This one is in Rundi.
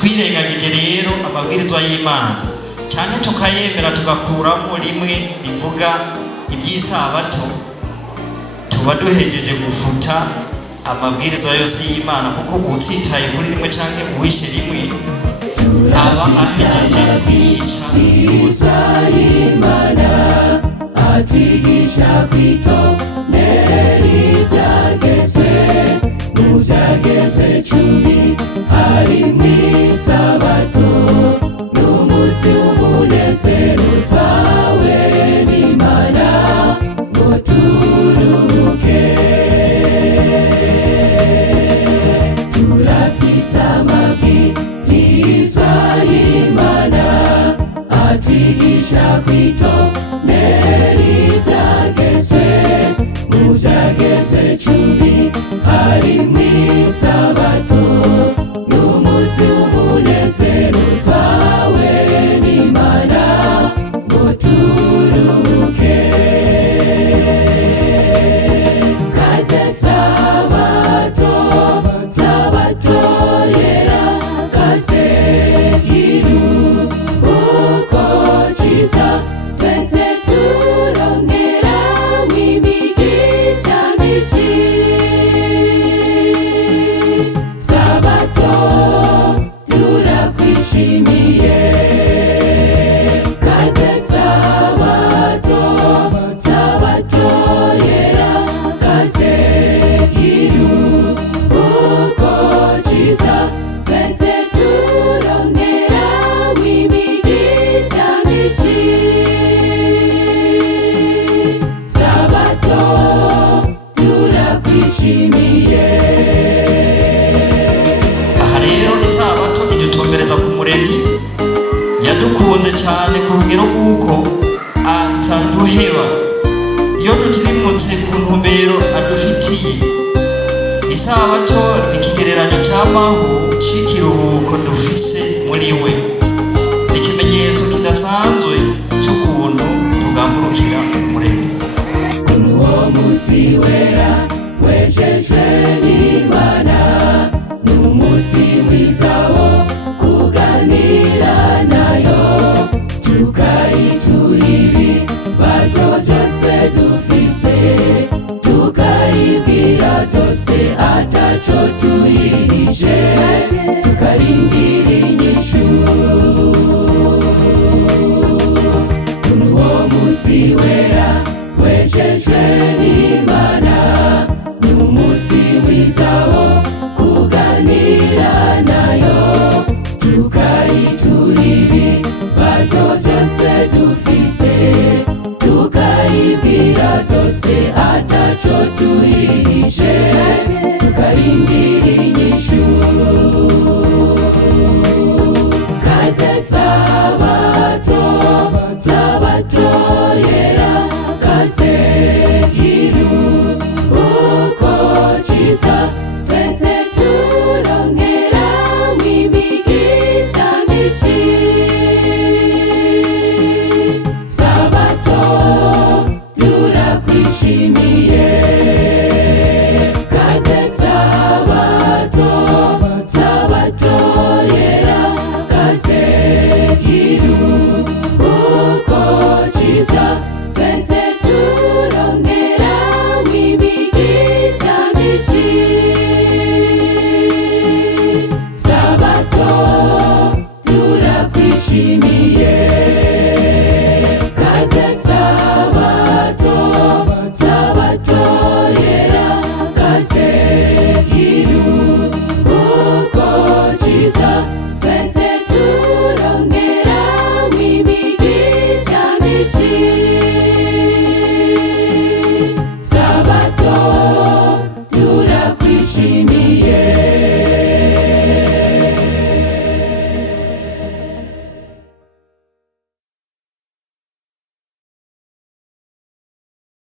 twirengagije rero amabwirizwa y'Imana cyane tukayemera tugakuramo rimwe rivuga iby'isabato, tuba duhejeje gufuta amabwirizwa yose y'Imana, kuko utsitaye kuri rimwe cyangwa uwishe rimwe aba ahejeje kwica Imana atigisha kwitondera ibyagezwe mu byagezwe cumi harimo isabato n'umunsi w'umunezero utawe n'Imana ngo turuhuke. Turafise amabwirizwa y'Imana atigisha kwitondera ibyagezwe mu byagezwe cumi harimo isabato n'umunsi w'umunezero utawe n'Imana ngo turuhuke. Kaze sabato, sabato yera, kaze kiruhuko ciza, twese turonkeramwo imigisha myinshi. Sabato turakwishimiye, kaze sabato, sabato yera, kaze kiruhuko ciza, twese turonkeramwo imigisha myinshi. Sabato turakwishimiye. aha rero isabato idutumbereza ku Muremyi yadukunze cyane ku rugero rw'uko ataduheba iyo tutirimutse ku ntumbero adufitiye. Isabato ni ikigereranyo cy'amaho c'ikiruhuko dufise muri we, ni ikimenyetso kidasanzwe cy'ukuntu tugamburukira Umuremyi. Uwo munsi wera wejejwe n'Imana n'umunsi mwiza wo kuganira nayo, tukayitura ibibazo byose dufise, tukayibwira byose ataco tuyi